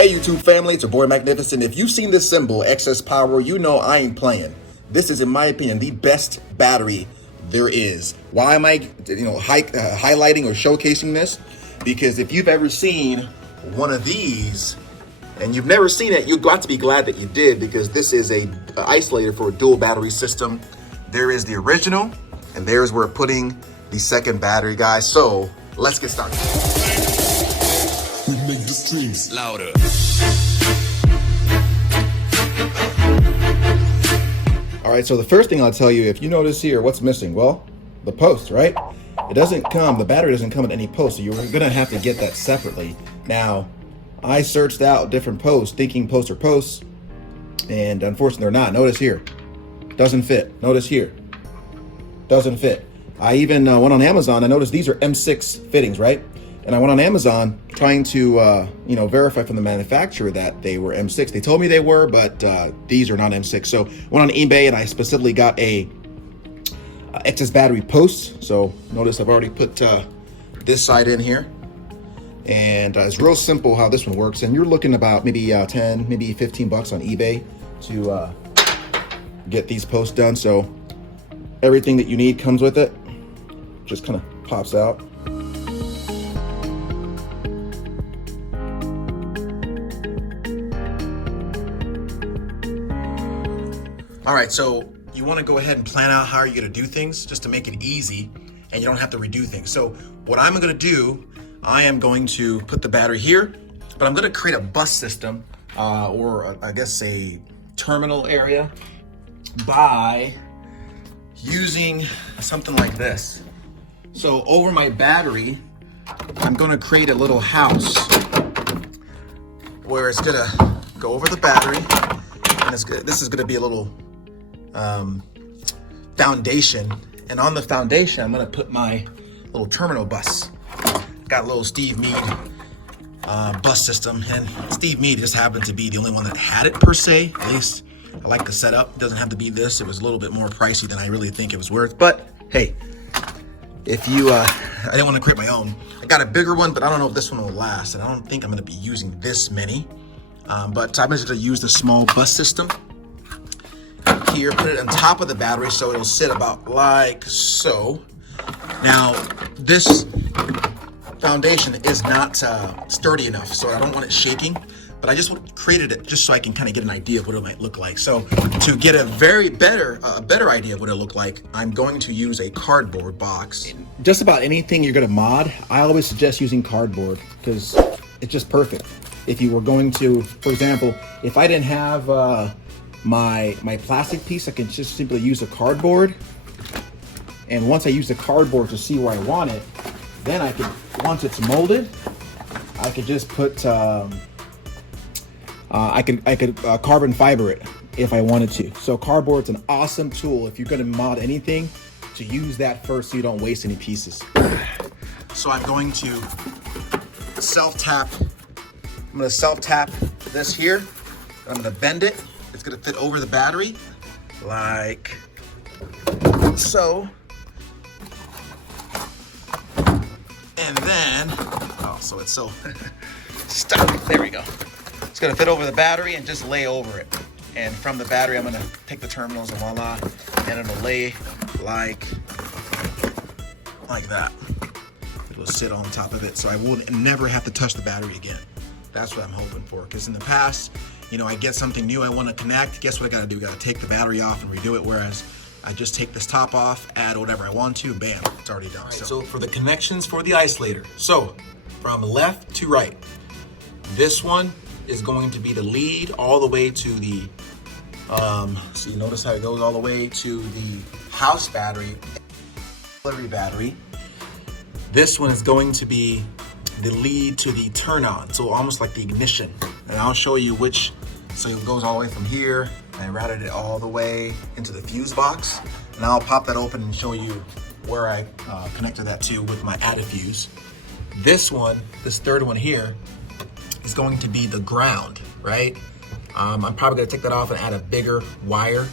Hey YouTube family, it's your boy Magnificent. If you've seen this symbol, XSPOWER, you know I ain't playing. This is, in my opinion, the best battery there is. Why am I, highlighting or showcasing this? Because if you've ever seen one of these, and you've never seen it, you've got to be glad that you did, because this is a isolator for a dual battery system. There is the original, and there's where we're putting the second battery, guys. So let's get started. We make the streams louder. All right, so the first thing I'll tell you, if you notice here, what's missing? Well, the post, right? It doesn't come, the battery doesn't come in any post, so you're gonna have to get that separately. Now, I searched out different posts, thinking posts are posts, and unfortunately they're not. Notice here, doesn't fit. Notice here, doesn't fit. I even went on Amazon, I noticed these are M6 fittings, right? And I went on Amazon trying to, verify from the manufacturer that they were M6. They told me they were, but these are not M6. So went on eBay and I specifically got a excess battery post. So notice I've already put this side in here. And it's real simple how this one works. And you're looking about maybe 10, maybe 15 bucks on eBay to get these posts done. So everything that you need comes with it. Just kind of pops out. All right, so you want to go ahead and plan out how you're going to do things just to make it easy and you don't have to redo things. So what I'm going to do, I am going to put the battery here, but I'm going to create a bus system or I guess a terminal area by using something like this. So over my battery, I'm going to create a little house where it's going to go over the battery, and this is going to be a little foundation, and on the foundation I'm going to put my little terminal bus. Got a little Steve Meade bus system, and Steve Meade just happened to be the only one that had it per se. At least I like the setup. It doesn't have to be this. It was a little bit more pricey than I really think it was worth, but hey, if you I didn't want to create my own. I got a bigger one, but I don't know if this one will last, and I don't think I'm going to be using this many, but I'm just going to use the small bus system here, put it on top of the battery so it'll sit about like so. Now this foundation is not sturdy enough, so I don't want it shaking, but I just created it just so I can kind of get an idea of what it might look like. So to get a better idea of what it'll look like, I'm going to use a cardboard box. Just about anything you're going to mod, I always suggest using cardboard because it's just perfect. If you were going to, for example, if I didn't have my plastic piece, I can just simply use a cardboard, and once I use the cardboard to see where I want it, then I could, once it's molded, I could just put I could carbon fiber it if I wanted to. So cardboard's an awesome tool if you're going to mod anything, to use that first so you don't waste any pieces. So I'm going to self-tap. I'm going to self-tap this here. I'm going to bend it. It's going to fit over the battery like so. And then, oh, so it's so stuck. There we go. It's going to fit over the battery and just lay over it. And from the battery, I'm going to take the terminals and voila, and it'll lay like that. It'll sit on top of it, so I will never have to touch the battery again. That's what I'm hoping for, because in the past, I get something new I want to connect. Guess what I got to do? I got to take the battery off and redo it, whereas I just take this top off, add whatever I want to, bam, it's already done. Right, so for the connections for the isolator, so from left to right, this one is going to be the lead all the way to the, so you notice how it goes all the way to the house battery, battery. This one is going to be the lead to the turn on, so almost like the ignition. And I'll show you which, so it goes all the way from here, and I routed it all the way into the fuse box. And I'll pop that open and show you where I connected that to with my added fuse. This one, this third one here, is going to be the ground, right? I'm probably gonna take that off and add a bigger wire,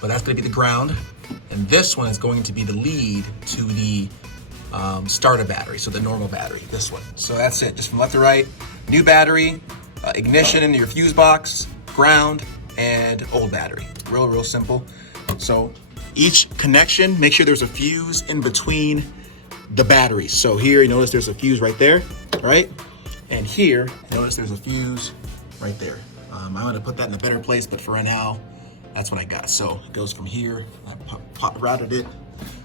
but that's gonna be the ground. And this one is going to be the lead to the starter battery, so the normal battery, this one. So that's it, just from left to right. New battery, ignition into your fuse box, ground, and old battery. Real simple. So each connection, make sure there's a fuse in between the batteries. So here, you notice there's a fuse right there, right? And here, notice there's a fuse right there. I'm gonna put that in a better place, but for right now, that's what I got. So it goes from here, I routed it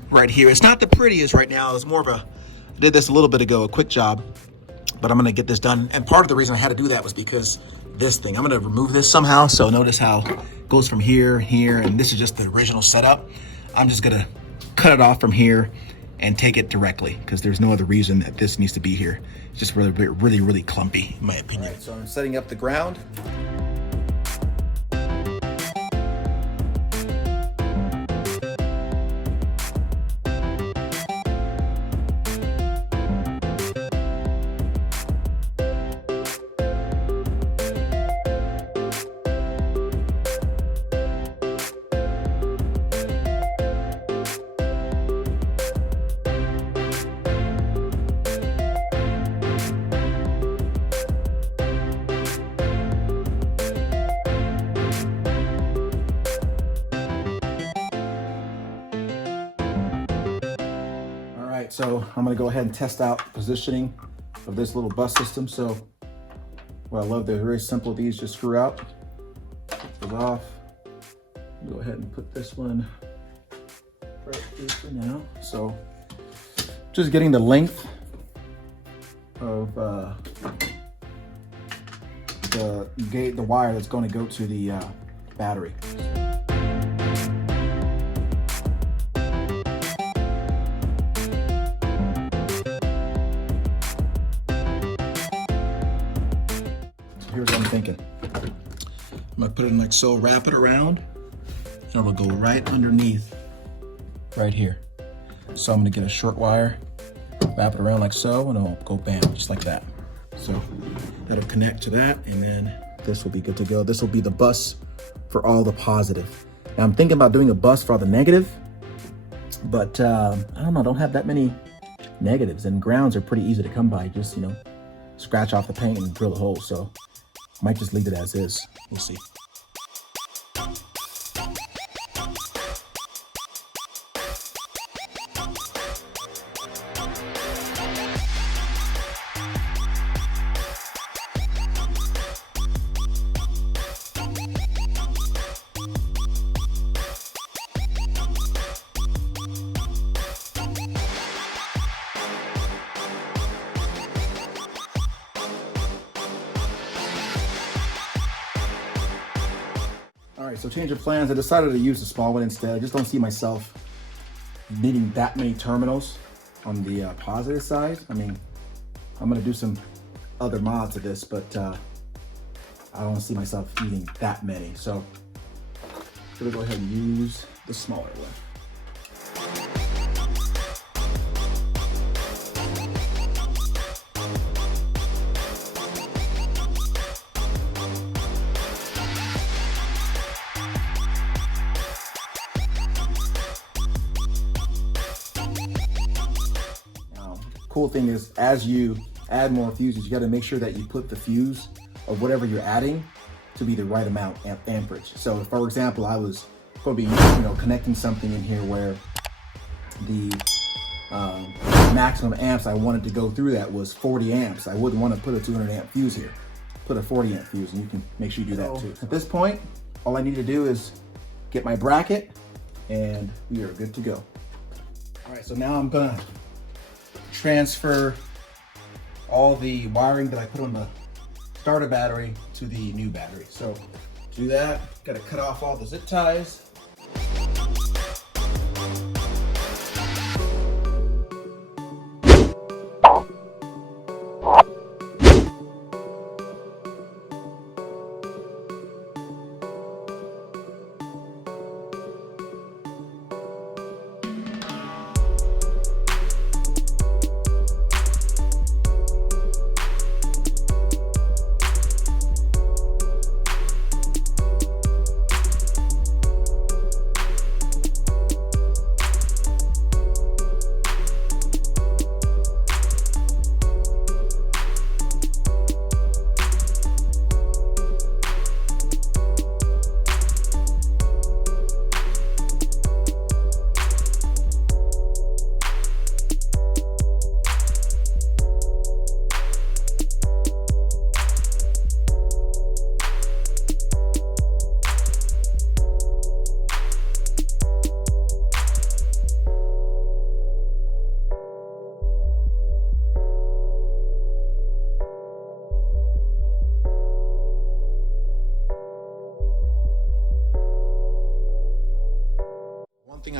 right here. It's not the prettiest right now. It's more of a, I did this a little bit ago, a quick job, but I'm gonna get this done. And part of the reason I had to do that was because this thing, I'm gonna remove this somehow. So notice how it goes from here, and this is just the original setup. I'm just gonna cut it off from here and take it directly because there's no other reason that this needs to be here. It's just really clumpy, in my opinion. All right, so I'm setting up the ground. So I'm gonna go ahead and test out the positioning of this little bus system. So what I love, they're very simple. These just screw out, goes off. Go ahead and put this one right here for now. So just getting the length of the wire that's going to go to the battery. Here's what I'm thinking. I'm gonna put it in like so, wrap it around, and it'll go right underneath, right here. So I'm gonna get a short wire, wrap it around like so, and it'll go bam, just like that. So that'll connect to that, and then this will be good to go. This will be the bus for all the positive. Now I'm thinking about doing a bus for all the negative, but I don't know, I don't have that many negatives, and grounds are pretty easy to come by. Just, you know, scratch off the paint and drill a hole. So might just leave it as is. We'll see. All right, so change of plans. I decided to use the small one instead. I just don't see myself needing that many terminals on the positive side. I mean, I'm gonna do some other mods to this, but I don't see myself needing that many. So I'm gonna go ahead and use the smaller one. Cool thing is, as you add more fuses, you got to make sure that you put the fuse of whatever you're adding to be the right amount amperage. So, for example, I was going to be, you know, connecting something in here where the maximum amps I wanted to go through that was 40 amps. I wouldn't want to put a 200 amp fuse here. Put a 40 amp fuse, and you can make sure you do that too. At this point, all I need to do is get my bracket, and we are good to go. All right, so now I'm gonna transfer all the wiring that I put on the starter battery to the new battery. So to do that, gotta cut off all the zip ties.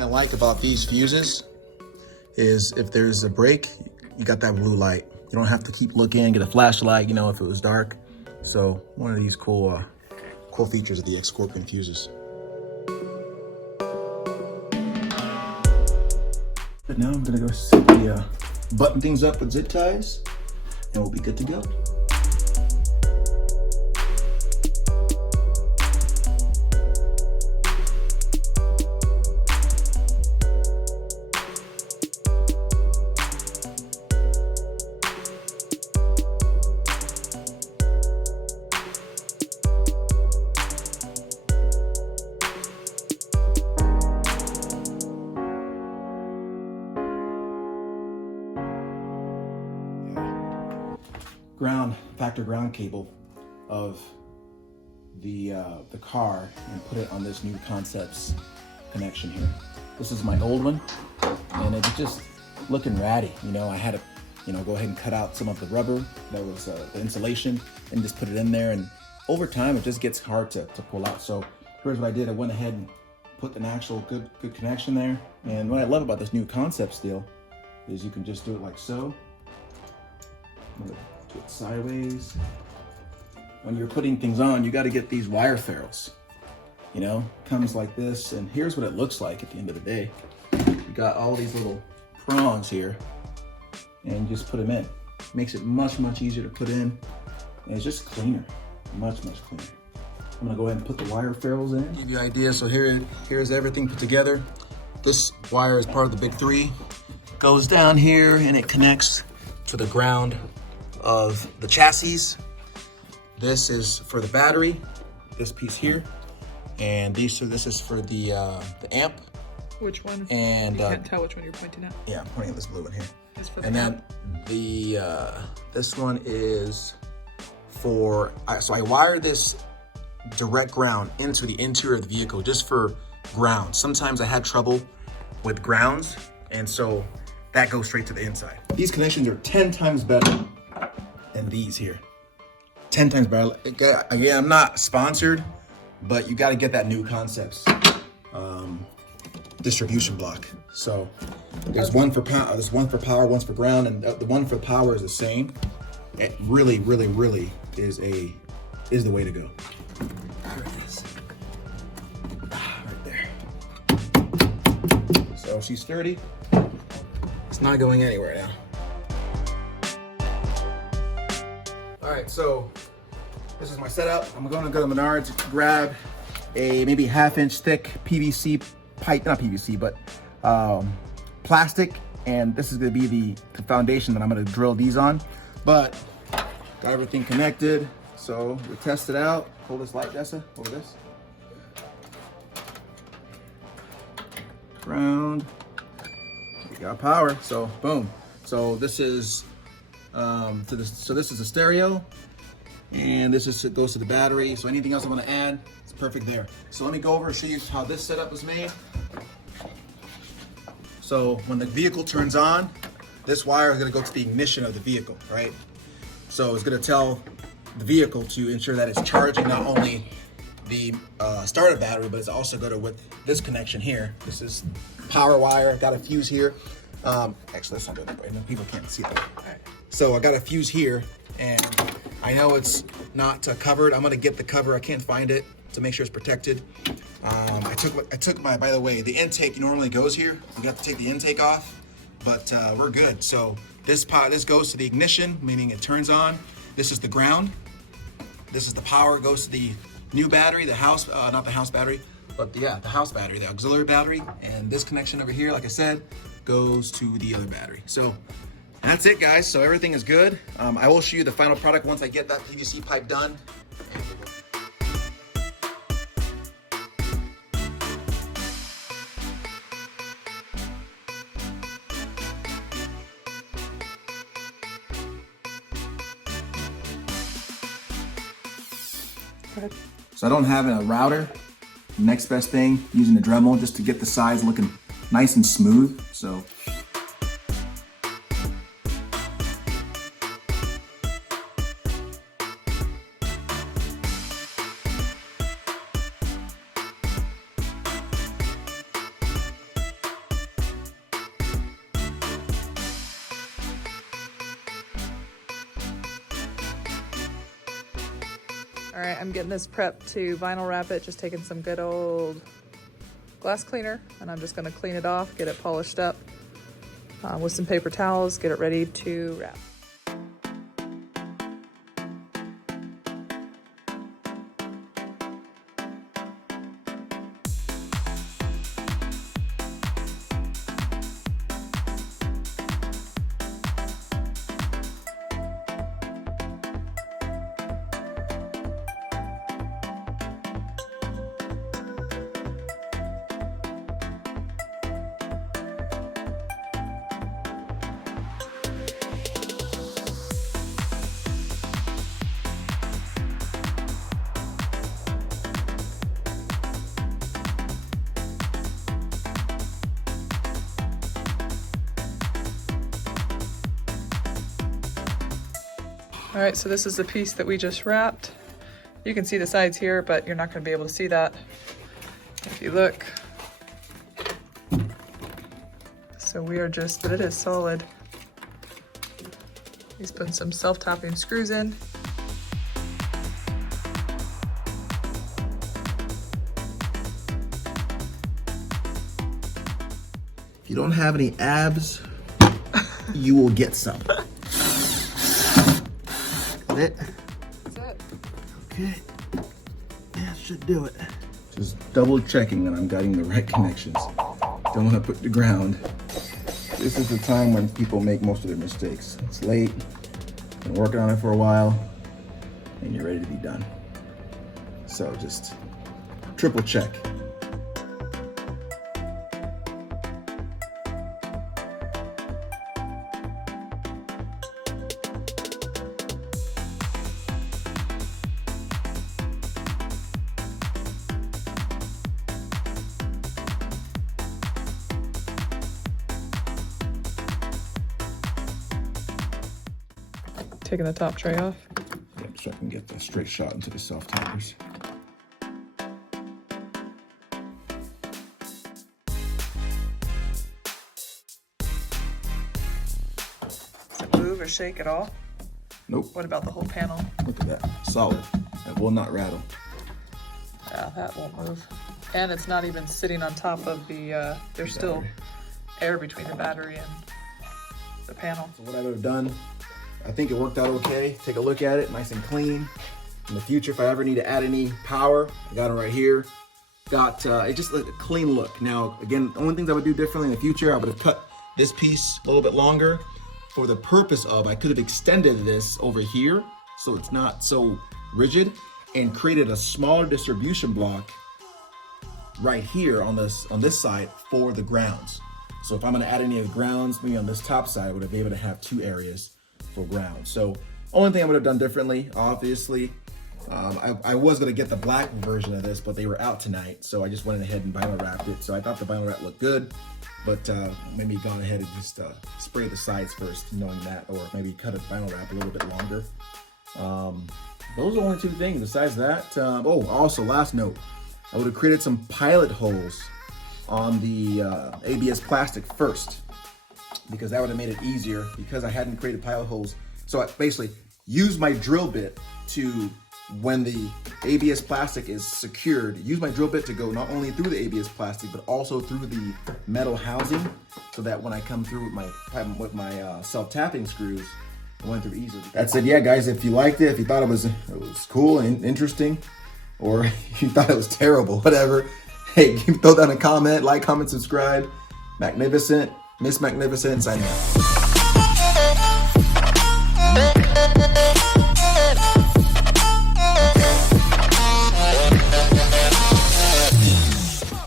I like about these fuses is if there's a break, you got that blue light. You don't have to keep looking, get a flashlight, you know, if it was dark. So one of these cool features of the Scorpion fuses. But now I'm gonna go set the button things up with zip ties, and we'll be good to go. Factor ground cable of the car and put it on this new Concepts connection here. This is my old one, and it's just looking ratty. You know, I had to, you know, go ahead and cut out some of the rubber that was the insulation and just put it in there. And over time, it just gets hard to pull out. So here's what I did. I went ahead and put an actual good connection there. And what I love about this new Concepts deal is you can just do it like so. I'm gonna do it sideways. When you're putting things on, you got to get these wire ferrules. You know, comes like this, and here's what it looks like at the end of the day. You got all these little prongs here, and you just put them in. Makes it much easier to put in, and it's just cleaner, much cleaner. I'm gonna go ahead and put the wire ferrules in. Give you an idea. So here's everything put together. This wire is part of the big three. Goes down here, and it connects to the ground of the chassis. This is for the battery, this piece here, and this is for the amp. Which one? And you can't tell which one you're pointing at. Yeah, I'm pointing at this blue one here. It's for the and amp. then this one is for. So I wired this direct ground into the interior of the vehicle just for ground. Sometimes I had trouble with grounds, and so that goes straight to the inside. These connections are 10 times better than these here. 10 times better. Again, I'm not sponsored, but you got to get that new Concepts distribution block. So there's one for power, one's for ground, and the one for power is the same. It really is the way to go. There it is. Right there. So she's sturdy. It's not going anywhere now. All right, so this is my setup. I'm gonna go to Menards to grab a maybe half-inch thick PVC pipe, not PVC, but plastic, and this is gonna be the foundation that I'm gonna drill these on. But got everything connected, so we'll test it out. Hold this light, Jessa, over this. Ground. We got power, so boom. So this is this is a stereo, and it goes to the battery. So anything else I want to add, it's perfect there. So let me go over and show you how this setup was made. So when the vehicle turns on, this wire is going to go to the ignition of the vehicle, right? So it's going to tell the vehicle to ensure that it's charging not only the starter battery, but it's also going to with this connection here. This is power wire. Got a fuse here. Actually, that's not good. I know people can't see that. So I got a fuse here, and I know it's not covered. I'm gonna get the cover. I can't find it to make sure it's protected. I took my. By the way, the intake normally goes here. You got to take the intake off, but we're good. So this goes to the ignition, meaning it turns on. This is the ground. This is the power. Goes to the new battery, the house, not the house battery, but the house battery, the auxiliary battery. And this connection over here, like I said, goes to the other battery. So that's it, guys. So everything is good. I will show you the final product once I get that PVC pipe done. So I don't have a router. Next best thing, using a Dremel just to get the sides looking nice and smooth. So All right, I'm getting this prepped to vinyl wrap it, just taking some good old glass cleaner, and I'm just gonna clean it off, get it polished up with some paper towels, get it ready to wrap. All right, so this is the piece that we just wrapped. You can see the sides here, but you're not gonna be able to see that if you look. So we are just, but it is solid. He's putting some self-tapping screws in. If you don't have any abs, you will get some. It. That's it. Okay. Yeah, should do it. Just double checking that I'm getting the right connections. Don't want to put the ground. This is the time when people make most of their mistakes. It's late, been working on it for a while, and you're ready to be done. So just triple check. Taking the top tray off. Yep, so I can get the straight shot into the self-tappers. Does it move or shake at all? Nope. What about the whole panel? Look at that. Solid. That will not rattle. Yeah, that won't move. And it's not even sitting on top of the, there's still air between the battery and the panel. So what I would have done, I think it worked out okay. Take a look at it, nice and clean. In the future, if I ever need to add any power, I got it right here. Got, it just like a clean look. Now, again, the only things I would do differently in the future, I would have cut this piece a little bit longer for the purpose of, I could have extended this over here so it's not so rigid and created a smaller distribution block right here on this side for the grounds. So if I'm gonna add any of the grounds, maybe on this top side, I would have been able to have 2 areas for ground. So only thing I would have done differently, obviously, I was gonna get the black version of this, but they were out tonight. So I just went ahead and vinyl wrapped it. So I thought the vinyl wrap looked good, but maybe gone ahead and just spray the sides first, knowing that, or maybe cut a vinyl wrap a little bit longer. Those are the only 2 things. Besides that, oh, also last note, I would have created some pilot holes on the ABS plastic first, because that would have made it easier because I hadn't created pilot holes. So I basically used my drill bit to, when the ABS plastic is secured, use my drill bit to go not only through the ABS plastic, but also through the metal housing, so that when I come through with my self-tapping screws, it went through easily. That's it. Yeah, guys, if you liked it, if you thought it was cool and interesting, or you thought it was terrible, whatever, hey, throw down a comment, like, comment, subscribe. Magnificent, Miss Magnificent, signing out.